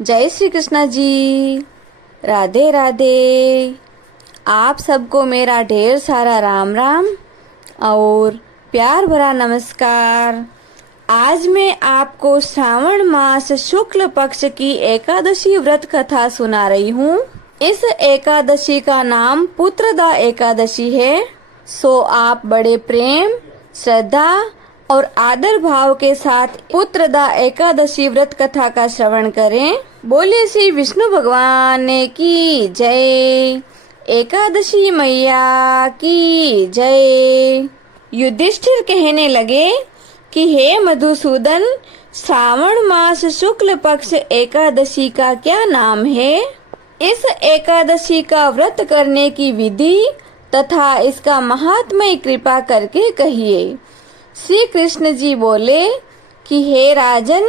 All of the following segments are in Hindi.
जय श्री कृष्णा जी। राधे राधे। आप सबको मेरा ढेर सारा राम राम और प्यार भरा नमस्कार। आज मैं आपको श्रावण मास शुक्ल पक्ष की एकादशी व्रत कथा सुना रही हूँ। इस एकादशी का नाम पुत्रदा एकादशी है। सो आप बड़े प्रेम, श्रद्धा और आदर भाव के साथ पुत्रदा एकादशी व्रत कथा का श्रवण करें। बोलिए श्री विष्णु भगवान की जय। एकादशी मैया की जय। युधिष्ठिर कहने लगे कि हे मधुसूदन, श्रावण मास शुक्ल पक्ष एकादशी का क्या नाम है? इस एकादशी का व्रत करने की विधि तथा इसका महात्म्य कृपा करके कहिए। श्री कृष्ण जी बोले कि हे राजन,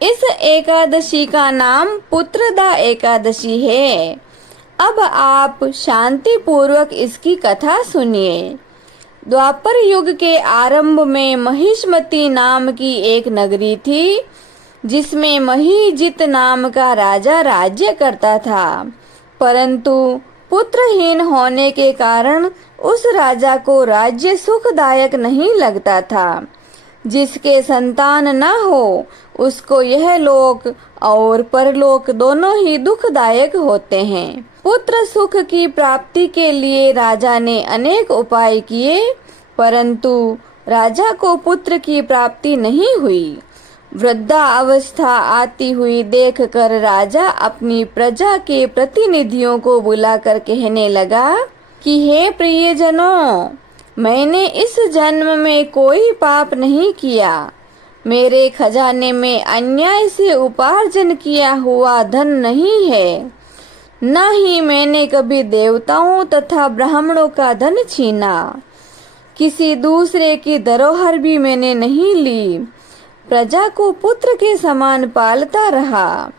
इस एकादशी का नाम पुत्रदा एकादशी है। अब आप शांति पूर्वक इसकी कथा सुनिए। द्वापर युग के आरंभ में महिष्मती नाम की एक नगरी थी, जिसमें महीजित नाम का राजा राज्य करता था। परंतु पुत्रहीन होने के कारण उस राजा को राज्य सुखदायक नहीं लगता था। जिसके संतान न हो उसको यह लोक और परलोक दोनों ही दुखदायक होते हैं। पुत्र सुख की प्राप्ति के लिए राजा ने अनेक उपाय किए, परंतु राजा को पुत्र की प्राप्ति नहीं हुई। वृद्धा अवस्था आती हुई देखकर राजा अपनी प्रजा के प्रतिनिधियों को बुलाकर कहने लगा कि हे प्रियजनों, मैंने इस जन्म में कोई पाप नहीं किया। मेरे खजाने में अन्याय से उपार्जन किया हुआ धन नहीं है, न ही मैंने कभी देवताओं तथा ब्राह्मणों का धन छीना। किसी दूसरे की धरोहर भी मैंने नहीं ली। प्रजा को पुत्र के समान पालता रहा।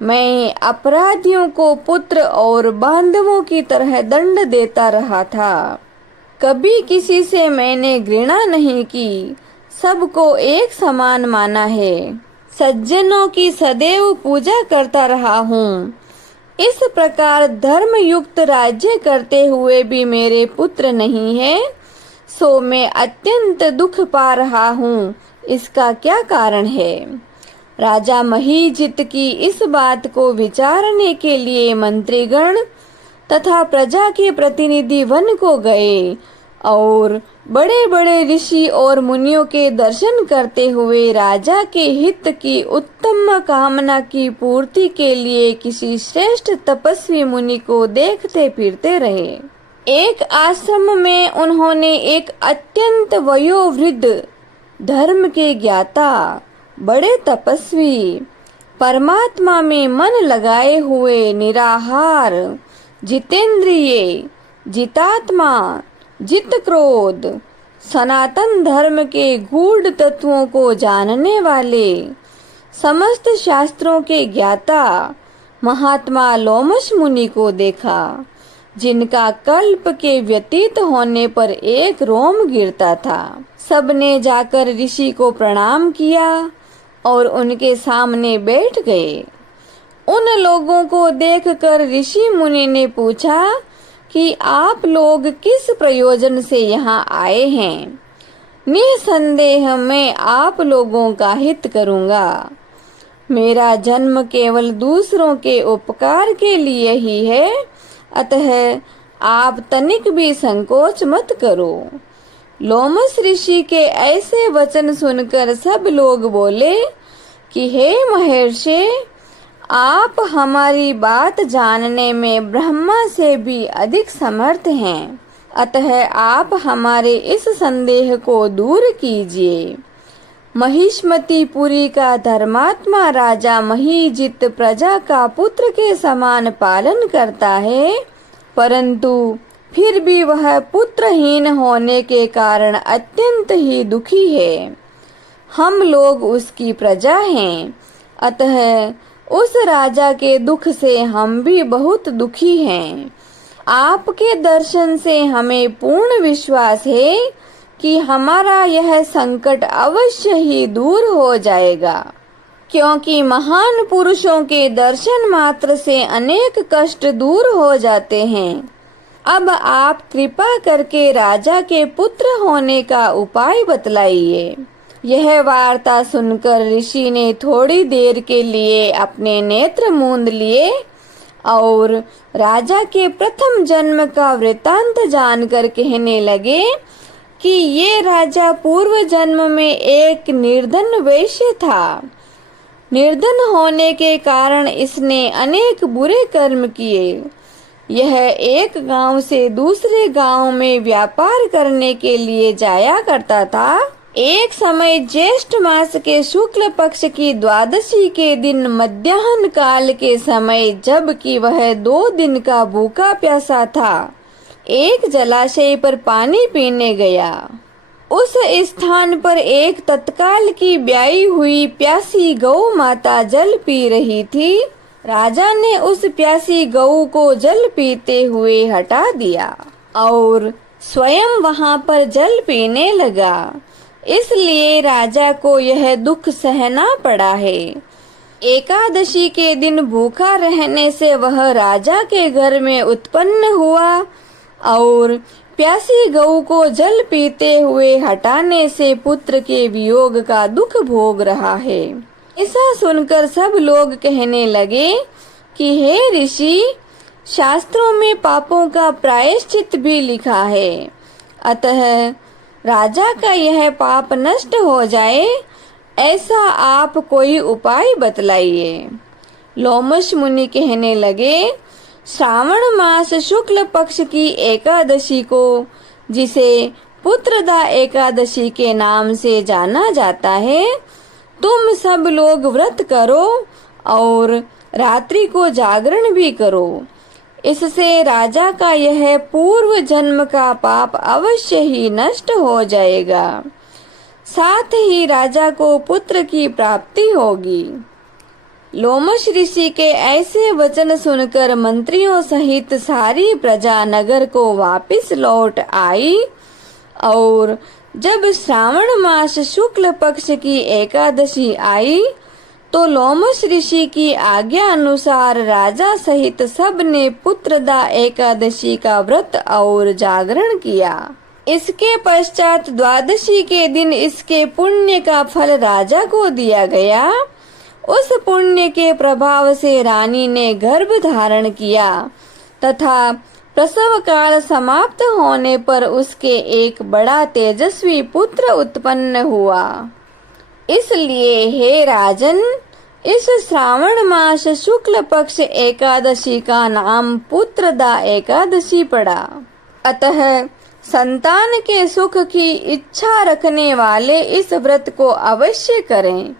मैं अपराधियों को पुत्र और बांधवों की तरह दंड देता रहा था। कभी किसी से मैंने घृणा नहीं की, सबको एक समान माना है। सज्जनों की सदैव पूजा करता रहा हूँ। इस प्रकार धर्म युक्त राज्य करते हुए भी मेरे पुत्र नहीं है, सो मैं अत्यंत दुख पा रहा हूँ। इसका क्या कारण है? राजा महीजित की इस बात को विचारने के लिए मंत्रीगण तथा प्रजा के प्रतिनिधि वन को गए और बड़े बड़े ऋषि और मुनियों के दर्शन करते हुए राजा के हित की उत्तम कामना की पूर्ति के लिए किसी श्रेष्ठ तपस्वी मुनि को देखते फिरते रहे। एक आश्रम में उन्होंने एक अत्यंत वयोवृद्ध, धर्म के ज्ञाता, बड़े तपस्वी, परमात्मा में मन लगाए हुए, निराहार, जितेंद्रिय, जितात्मा, जित क्रोध, सनातन धर्म के गूढ़ तत्वों को जानने वाले, समस्त शास्त्रों के ज्ञाता महात्मा लोमश मुनि को देखा, जिनका कल्प के व्यतीत होने पर एक रोम गिरता था। सबने जाकर ऋषि को प्रणाम किया और उनके सामने बैठ गए। उन लोगों को देखकर ऋषि मुनि ने पूछा कि आप लोग किस प्रयोजन से यहाँ आए हैं? निसंदेह मैं आप लोगों का हित करूँगा। मेरा जन्म केवल दूसरों के उपकार के लिए ही है, अतः आप तनिक भी संकोच मत करो। लोमस ऋषि के ऐसे वचन सुनकर सब लोग बोले कि हे महर्षि, आप हमारी बात जानने में ब्रह्मा से भी अधिक समर्थ हैं, अतः आप हमारे इस संदेह को दूर कीजिए। महिष्मतीपुरी का धर्मात्मा राजा महीजित प्रजा का पुत्र के समान पालन करता है, परंतु फिर भी वह पुत्रहीन होने के कारण अत्यंत ही दुखी है। हम लोग उसकी प्रजा हैं, अतः उस राजा के दुख से हम भी बहुत दुखी हैं। आपके दर्शन से हमें पूर्ण विश्वास है कि हमारा यह संकट अवश्य ही दूर हो जाएगा। क्योंकि महान पुरुषों के दर्शन मात्र से अनेक कष्ट दूर हो जाते हैं। अब आप कृपा करके राजा के पुत्र होने का उपाय बतलाइए। यह वार्ता सुनकर ऋषि ने थोड़ी देर के लिए अपने नेत्र मूंद लिए और राजा के प्रथम जन्म का वृतांत जानकर कहने लगे कि ये राजा पूर्व जन्म में एक निर्धन वैश्य था। निर्धन होने के कारण इसने अनेक बुरे कर्म किए। यह एक गांव से दूसरे गांव में व्यापार करने के लिए जाया करता था। एक समय ज्येष्ठ मास के शुक्ल पक्ष की द्वादशी के दिन मध्याह्न काल के समय, जबकि वह 2 दिन का भूखा प्यासा था, एक जलाशय पर पानी पीने गया। उस स्थान पर एक तत्काल की ब्याई हुई प्यासी गौ माता जल पी रही थी। राजा ने उस प्यासी गऊ को जल पीते हुए हटा दिया और स्वयं वहां पर जल पीने लगा। इसलिए राजा को यह दुख सहना पड़ा है। एकादशी के दिन भूखा रहने से वह राजा के घर में उत्पन्न हुआ और प्यासी गऊ को जल पीते हुए हटाने से पुत्र के वियोग का दुख भोग रहा है। ऐसा सुनकर सब लोग कहने लगे कि हे ऋषि, शास्त्रों में पापों का प्रायश्चित भी लिखा है, अतः राजा का यह पाप नष्ट हो जाए ऐसा आप कोई उपाय बतलाइए। लोमश मुनि कहने लगे, श्रावण मास शुक्ल पक्ष की एकादशी को, जिसे पुत्रदा एकादशी के नाम से जाना जाता है, तुम सब लोग व्रत करो और रात्रि को जागरण भी करो। इससे राजा का यह पूर्व जन्म का पाप अवश्य ही नष्ट हो जाएगा। साथ ही राजा को पुत्र की प्राप्ति होगी। लोमश ऋषि के ऐसे वचन सुनकर मंत्रियों सहित सारी प्रजा नगर को वापस लौट आई और जब श्रावण मास शुक्ल पक्ष की एकादशी आई तो लोमश ऋषि की आज्ञा अनुसार राजा सहित सब ने पुत्रदा एकादशी का व्रत और जागरण किया। इसके पश्चात द्वादशी के दिन इसके पुण्य का फल राजा को दिया गया। उस पुण्य के प्रभाव से रानी ने गर्भ धारण किया तथा प्रसव काल समाप्त होने पर उसके एक बड़ा तेजस्वी पुत्र उत्पन्न हुआ। इसलिए हे राजन, इस श्रावण मास शुक्ल पक्ष एकादशी का नाम पुत्रदा एकादशी पड़ा। अतः संतान के सुख की इच्छा रखने वाले इस व्रत को अवश्य करें।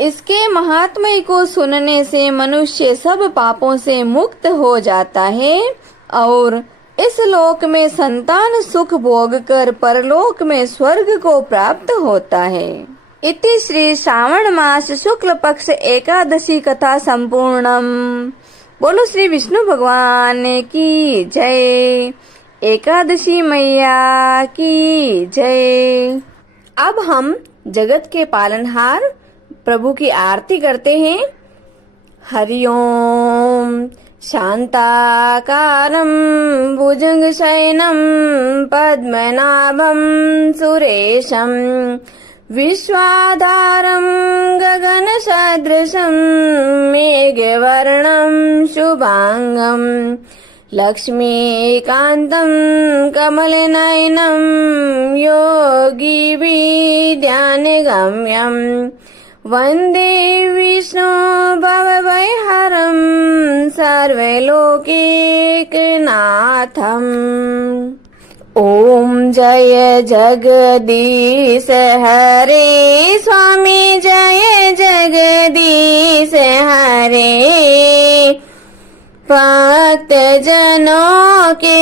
इसके महात्म्य को सुनने से मनुष्य सब पापों से मुक्त हो जाता है और इस लोक में संतान सुख भोग कर परलोक में स्वर्ग को प्राप्त होता है। इति श्री श्रावण मास शुक्ल पक्ष एकादशी कथा संपूर्णम। बोलो श्री विष्णु भगवान की जय। एकादशी मैया की जय। अब हम जगत के पालनहार प्रभु की आरती करते हैं। हरि ओम। शांताकारं भुजंगशयनं पद्मनाभं सुरेशं विश्वाधारं गगनसदृशं मेघवर्णं शुभांगं लक्ष्मीकान्तं कमलनयनं योगिभिर्ध्यानगम्यं वन्दे विष्णु भवभयहरं सर्वलोकैकनाथम्। ओम जय जगदीश हरे स्वामी, जय जगदीश हरे। भक्त जनों के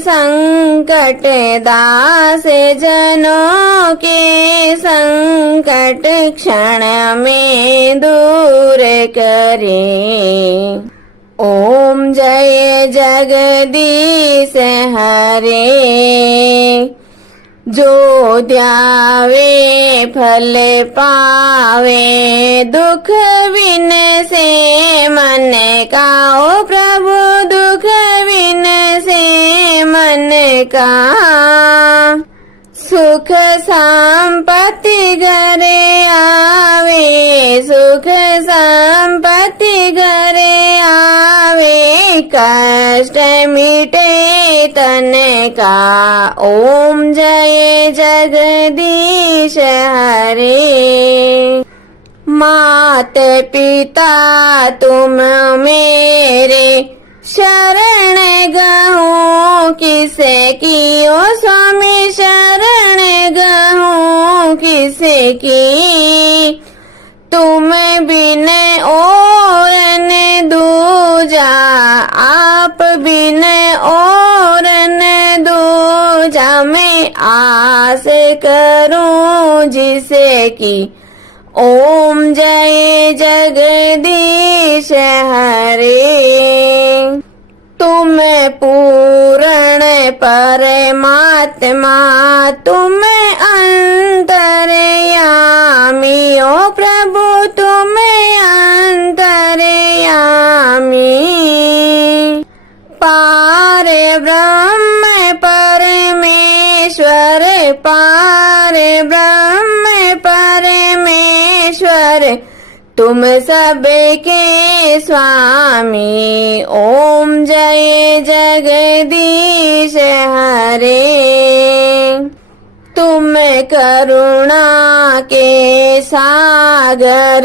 संकट, दास जनों के संकट क्षण में दूर करे। ओम जय जगदीश हरे। जो ध्यावे फल पावे, दुख बिन से मन का। ओ प्रभु दुख बिन से मन का। सुख संपत्ति घरे आवे, सुख संपत्ति घरे आवे, कष्ट मिटे तन का। ओम जय जगदीश हरे। मात पिता तुम मेरे, शरण गहूँ किसे की। ओ स्वामी शरण गहूँ किसे की। तुम बिन और न दूजा, आप बिन और न दूजा। मैं आस करूं जिसे की। ओम जय जगदीश हरे। तुम पूर्ण परमात्मा, तुम अंतर्यामी। ओ प्रभु तुम अंतर्यामी। पार ब्रह्म परमेश्वर, पार ब्रह्म परमेश्वर, तुम सबके स्वामी। ओम जय जगदीश हरे। तुम करुणा के सागर,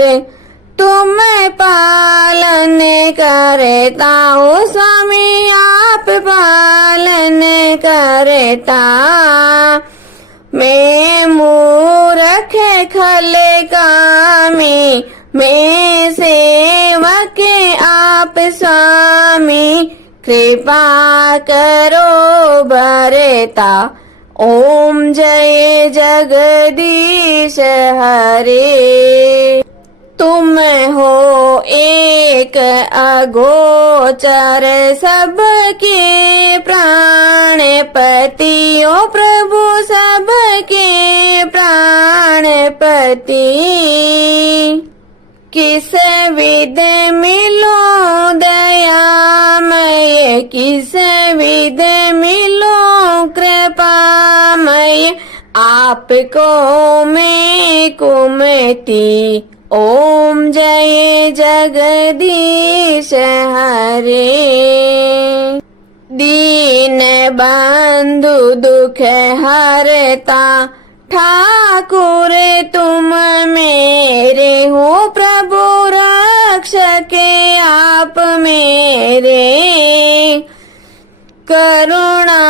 तुम पालन करता। हो स्वामी आप पालन करता। मैं मूर्ख खल कामी, मैं सेवक आप स्वामी। कृपा करो भरता। ओम जय जगदीश हरे। तुम हो एक अगोचर, सबके प्राणपति। ओ प्रभु सबके प्राणपति। किस विध मिलो दयामय, किस विध मिलो कृपामय। आपको मैं कुमति। ओम जय जगदीश हरे। दीन बंधु दुख हरता, ठाकुर तुम मेरे हो। प्रभु रक्षक आप मेरे। करुणा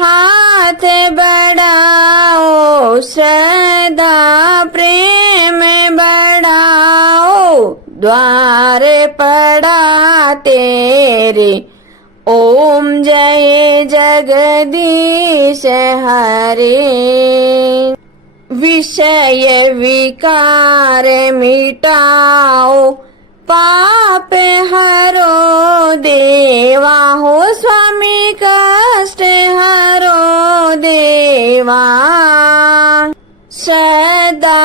हाथ बढ़ाओ, श्रद्धा प्रेम बढ़ाओ। द्वार पड़ा तेरे। ओम जय जगदीश हरे। विषय विकार मिटाओ, पाप हरो देवा। हो स्वामी कष्ट हरो देवा। श्रद्धा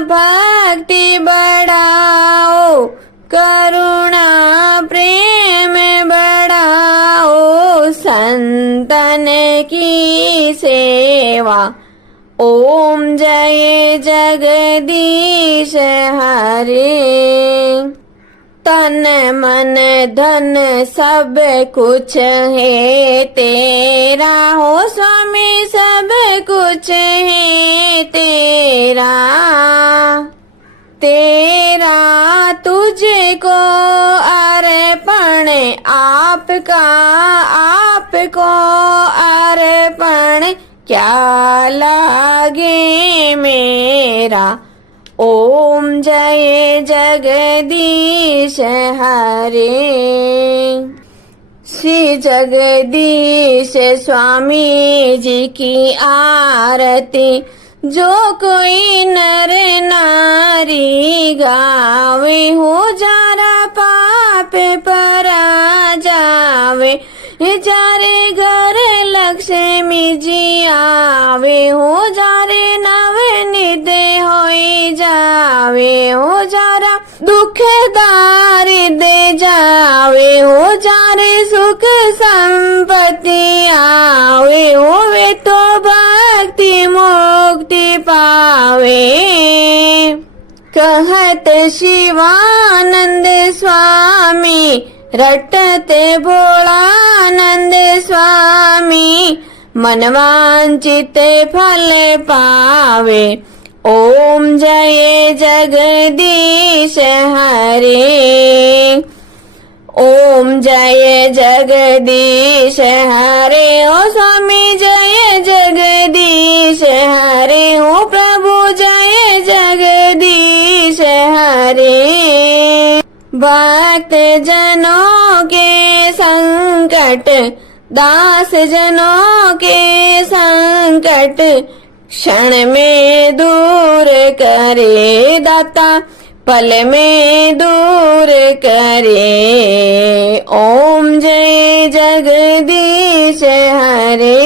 भक्ति बढ़ाओ, करुणा प्रेम बढ़ाओ। संतन की सेवा। ओम जय जगदीश हरे। तन मन धन सब कुछ है तेरा। हो स्वामी सब कुछ है तेरा। तेरा तुझको अर्पण, आपका आपको अर्पण। क्या लागे मेरा। ओम जय जगदीश हरे। श्री जगदीश स्वामी जी की आरती, जो कोई नर नारी गावे। हो जारा पाप परा जावे, जारे घर लक्ष्मी जी आवे। हो हो जारा दुख दारिद्र जावे हो जारे सुख संपत्ति आवे हो वे तो भक्ति मुक्ति पावे। कहत शिवानंद स्वामी रटते भोलानंद स्वामी मनवांचित फल पावे। ओम जय जगदीश हरे। ओम जय जगदीश हरे। ओ स्वामी जय जगदीश हरे। ओ प्रभु जय जगदीश हरे। भक्त जनों के संकट दास जनों के संकट क्षण में दूर करे दाता पल में दूर करे। ओम जय जगदीश हरे।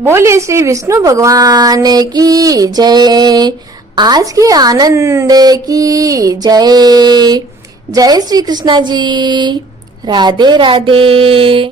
बोले श्री विष्णु भगवान की जय। आज के आनंद की जय। जय श्री कृष्णा जी। राधे राधे।